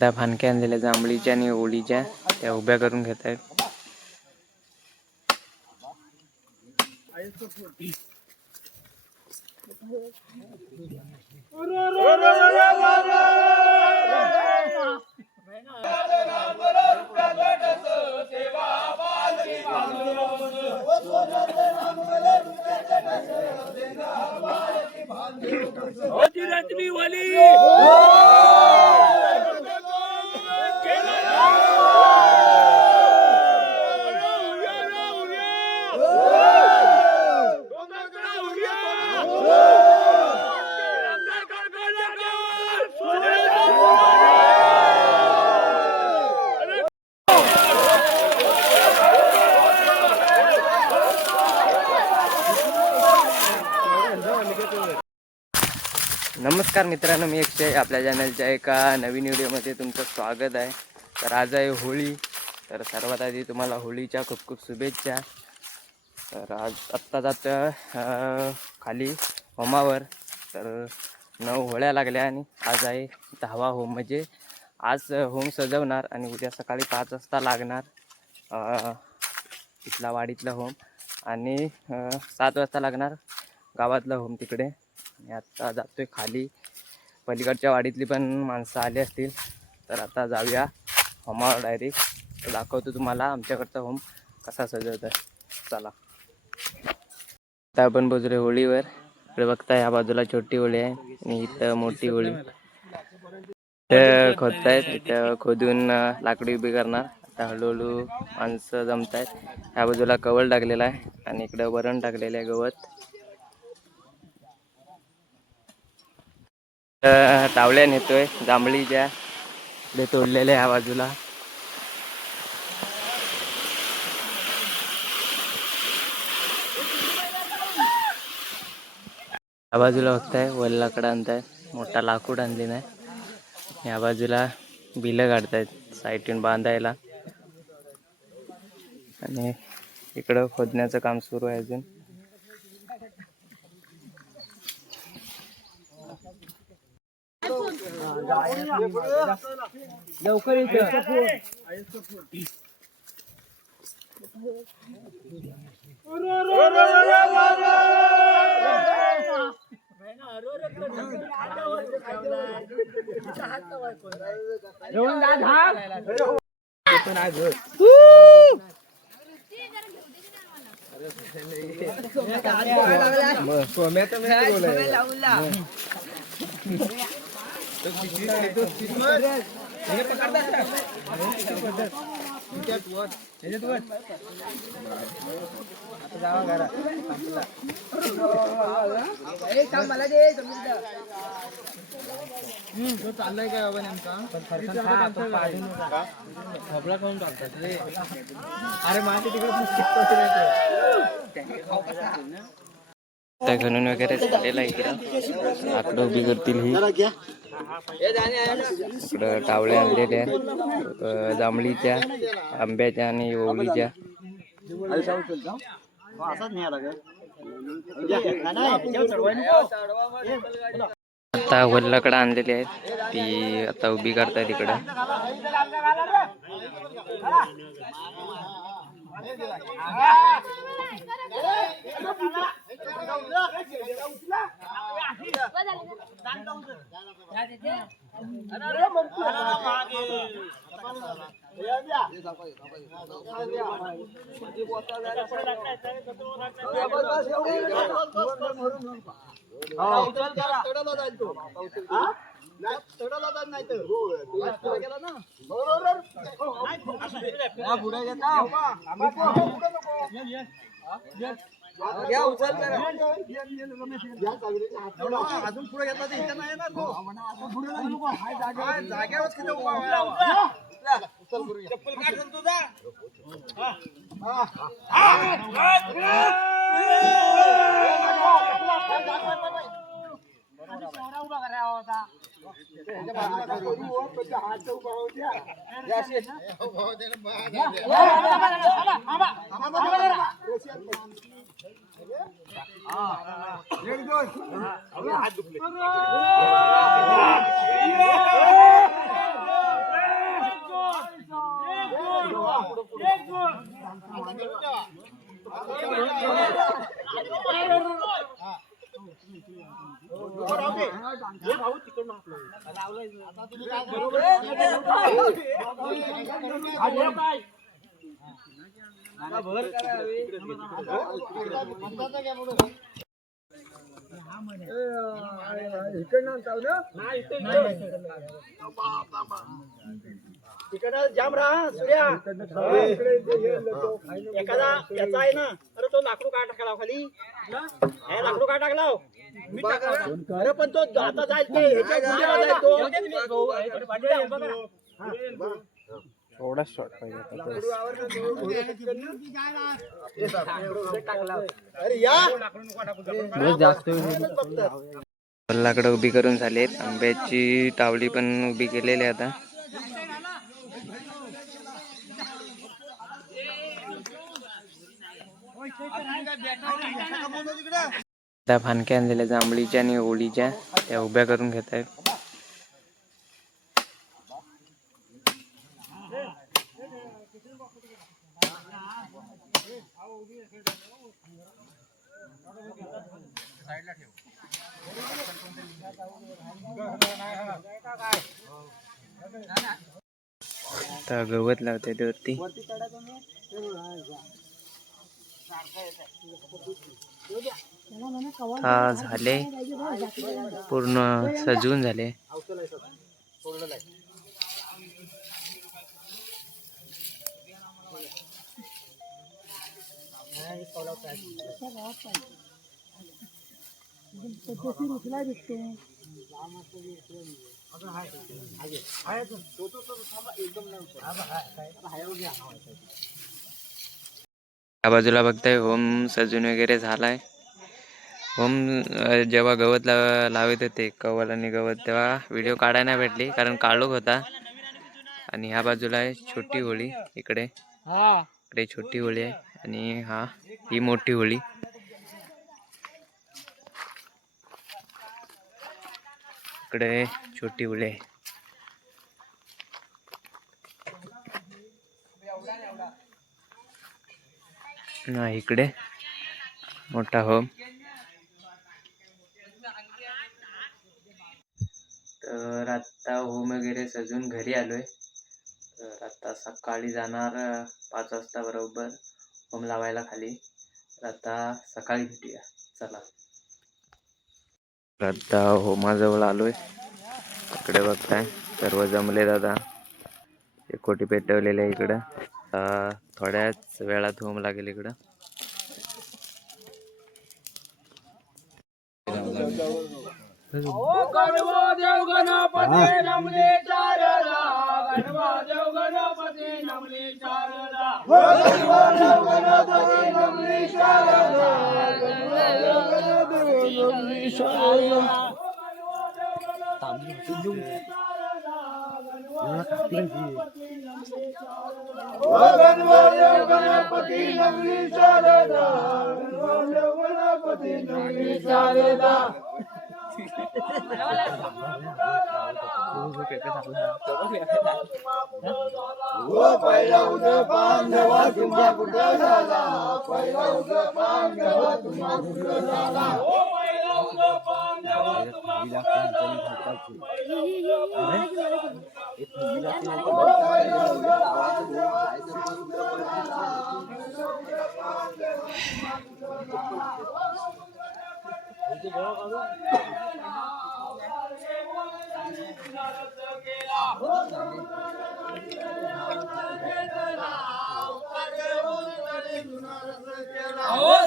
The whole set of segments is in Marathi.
त्या फानक्या आणलेल्या जांभळीच्या आणि ओळीच्या त्या उभ्या करून घेत आहेत. नमस्कार मित्रांनो, मी अक्षय आपल्या चॅनलच्या एका नवीन व्हिडिओमध्ये तुमचं स्वागत आहे. तर आज आहे होळी. तर सर्वात आधी तुम्हाला होळीच्या खूप खूप शुभेच्छा. तर आज आत्ता जातं खाली होमावर. तर 9 होळ्या लागल्या आणि आज आहे 10वा होम. म्हणजे आज होम सजवणार आणि उद्या सकाळी 5 वाजता लागणार इथला वाडीतला होम आणि 7 वाजता लागणार गावातला होम तिकडे. आणि आता जातोय खाली. पलीकडच्या वाडीतली पण माणसं आली असतील. तर आता जाऊया होमावर डायरेक्ट. तर दाखवतो तुम्हाला आमच्याकडचा होम कसा सजवत आहे. चला. आता आपण पोचलोय होळीवर. इकडे बघता ह्या बाजूला छोटी होळी आहे आणि इथं मोठी होळी. इथं खोदतायत. इथं खोदून लाकडी उभी करणार. आता हळूहळू माणसं जमत आहेत. ह्या बाजूला कवल टाकलेला आहे आणि इकडं वरण टाकलेलं आहे गवत. तावल्या नेतोय जांभळीच्या इकडे तोडलेल्या ह्या बाजूला. ह्या बाजूला बघताय वल लाकडं आणताय. मोठा लाकूड आणली नाही. ह्या बाजूला बिलं काढतायत साईडून बांधायला आणि इकडं खोदण्याचं काम सुरू आहे अजून. लवकर चाललंय काय बाबा नेमका खबला करून टाकतात रे. अरे माझ्या तिकडे खणून वगैरे झालेला इकडं. लाकडं उभी करतील ही. इकडं टावळे आणलेले आहेत जांभळीच्या, आंब्याच्या आणि ओळीच्या. आता वल्लाकडं आणलेली आहेत ती आता उभी करताय तिकडं. अजून पुढे घेतला तर इथं नाही येणार. जागेवरच किती उभा चप्पल काढून तुझा. तिकडं जाम राहा सूर्या एखादा याचा आहे ना अरे तो लाकडू का टाकला खाली हे लाकडू का टाकला अरे पण तो आता जाईल ते ह्याच्या तो थोडा शॉट पाहिजे जास्त लाकडं उभी करून झालेत. आंब्याची तावडी पण उभी केलेली आता. त्या फानक्या आणलेल्या जांभळीच्या आणि ओळीच्या त्या उभ्या करून घेत आहेत. आता गवत लावते ते वरती. झाले पूर्ण सजवून झाले. या बाजूला बघताय होम सजून वगैरे झालाय. होम जेव्हा गवत लावत होते कवल आणि गवत तेव्हा व्हिडिओ काढायला भेटली कारण काळोख होता. आणि ह्या बाजूला आहे छोटी होळी. इकडे छोटी होळी आहे आणि ही मोठी होळी. इकडे छोटी होळी आहे. इकडे मोठा होम. तर आता होम वगैरे सजून घरी आलोय. तर आता सकाळी जाणार 5 वाजता बरोबर होम लावायला खाली. तर आता सकाळी भेटूया चला. आता होमाजवळ आलोय. इकडे बघताय सर्व जमले दादा. कोटी पेटवलेले आहे इकडं. थोड्याच वेळात होम लागेल इकडं.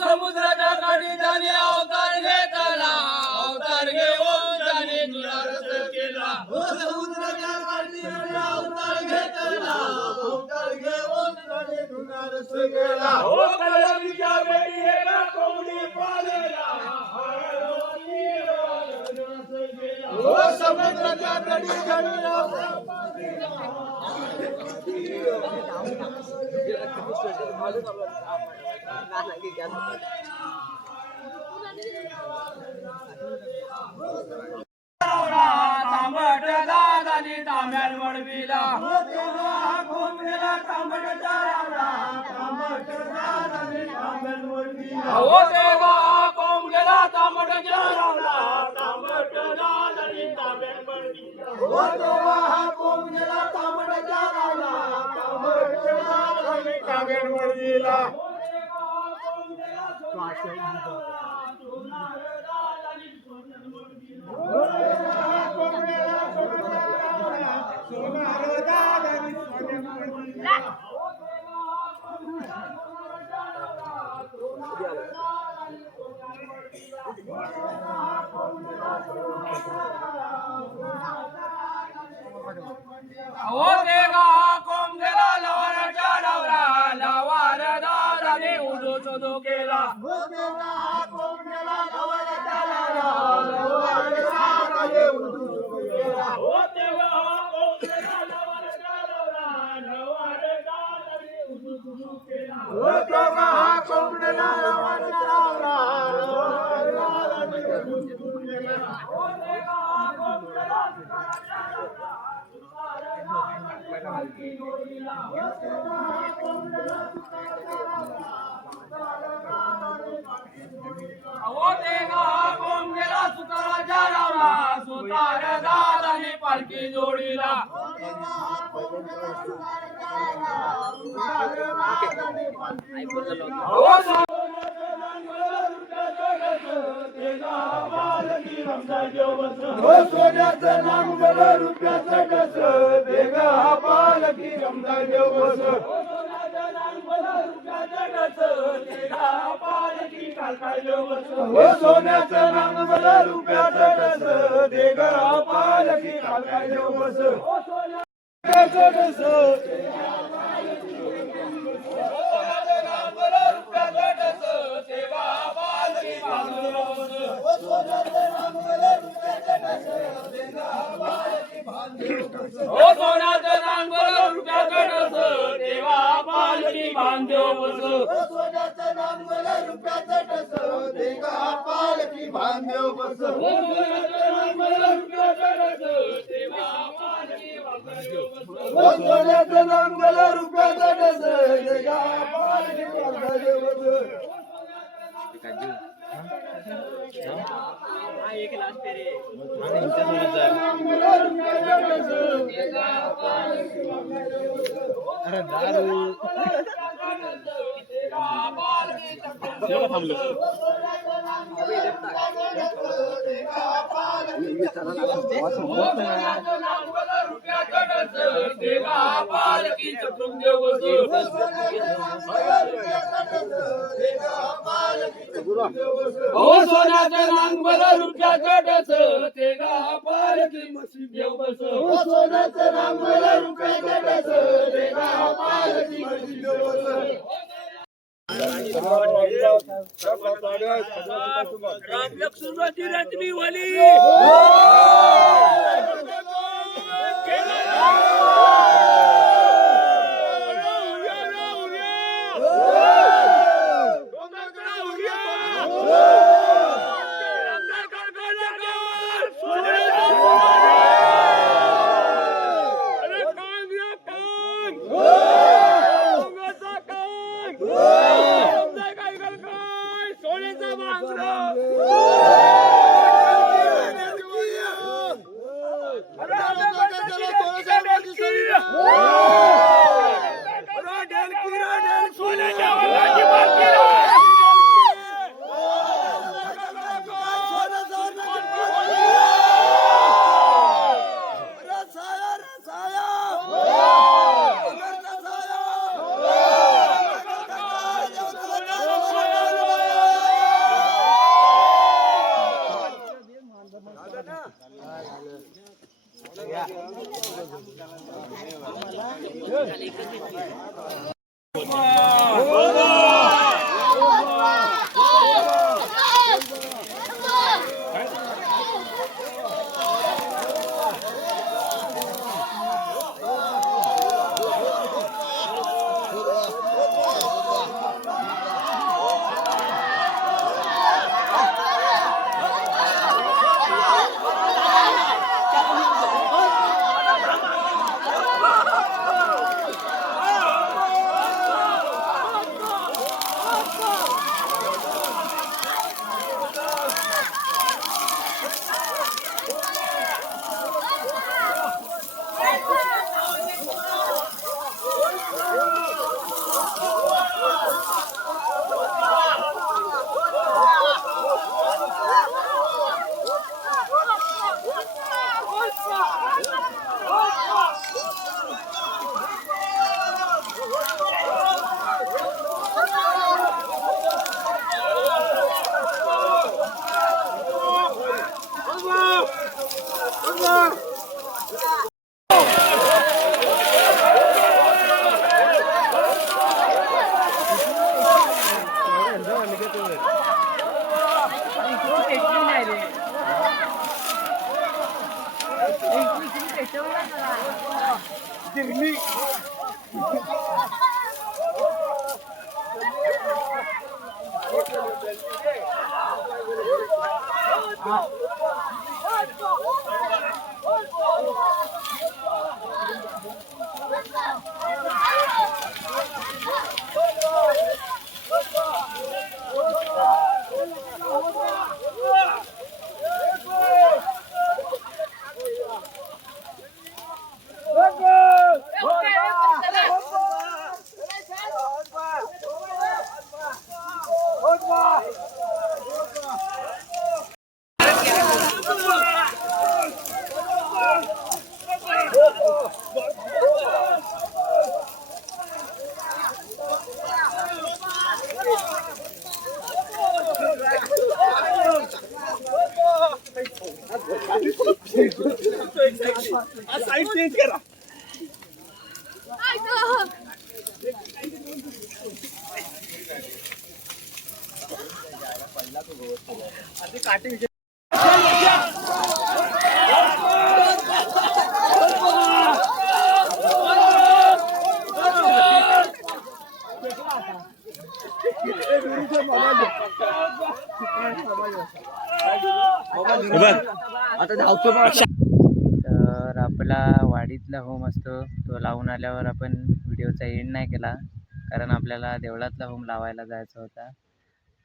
समुद्राच्या काठी जाणे अवतार घेतला. अवतार घेऊन जाणे तुला रस केला. समुद्राच्या काठी अवतार घेतला. अवतार घेऊन जाणे तुला रस केला. कलमीच्या वेळी एका कोंबडी पाळलेला. समुद्राच्या काठी जाणे तांबट दादानी तांब्यात वळविला. कोंबडीला तांबट चारवला. तांबट दादानी तांब्यात वळविला. हो देवा कोंबडीला तांबट चारवला. तांबट दादानी तांब्यात वळविला. तेव्हा हा कोण गेला तांबड्याच्या गावला, तांबड्याच्या कागडवडीला. हो देगा कोण गेला लवाराच्या डावरा, लवार दादाने उदो चोदो केला. हो देगा कोण गेला सुताराच्या डावरा, सुतार दादाने पालखी जोडीला. हो सोन्याचं नांगर रुपयाचं डस, देगा हा पालखी रमदा देव बस. सोन्याचं नांगर रुपयाचं डस, देगा हा पालखी कालकाय देव बस. हो सोन्याचं नांगर रुपयाचं डस, तेव्हा पालखी बांधव बस. सोन्याचं नांगर रुपयाचं डस, देगा हा पालखी बांधव बस. सोन्याचं नांगर रुपयाचं डस, देगा हा पालखी बांधव बस. पालखी चटून देव हो सोन्याचं नांगर रुपयाचं डस, तेगा पालखी मशी देव बस. सोन्याचं नांगर रुपयाचं डस, देगा हा पालखी मशी देव बस. राम लक्ष्मणाची रत्नी वली. साईड चेंज करा. तर आपला वाडीतला होम असतो तो लावून आल्यावर आपण व्हिडिओचा एंड नाही केला, कारण आपल्याला देवळातला होम लावायला जायचा होता.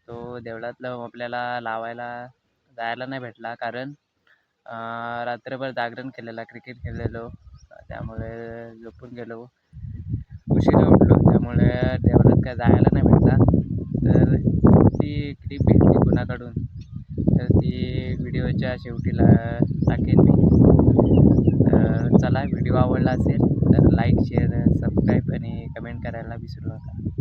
तो देवळातला होम आपल्याला लावायला जायला नाही भेटला, कारण रात्रभर जागरण केलेला, क्रिकेट खेळलेलो, त्यामुळे झोपून गेलो, उशिरा उठलो, त्यामुळे देवळात काय जायला नाही भेटला. तर ती क्लिप भेटली कुणाकडून, तर ती व्हिडिओच्या शेवटीला टाकेन मी. तर चला, व्हिडिओ आवडला असेल तर लाईक, शेअर, सबस्क्राईब आणि कमेंट करायला विसरू नका.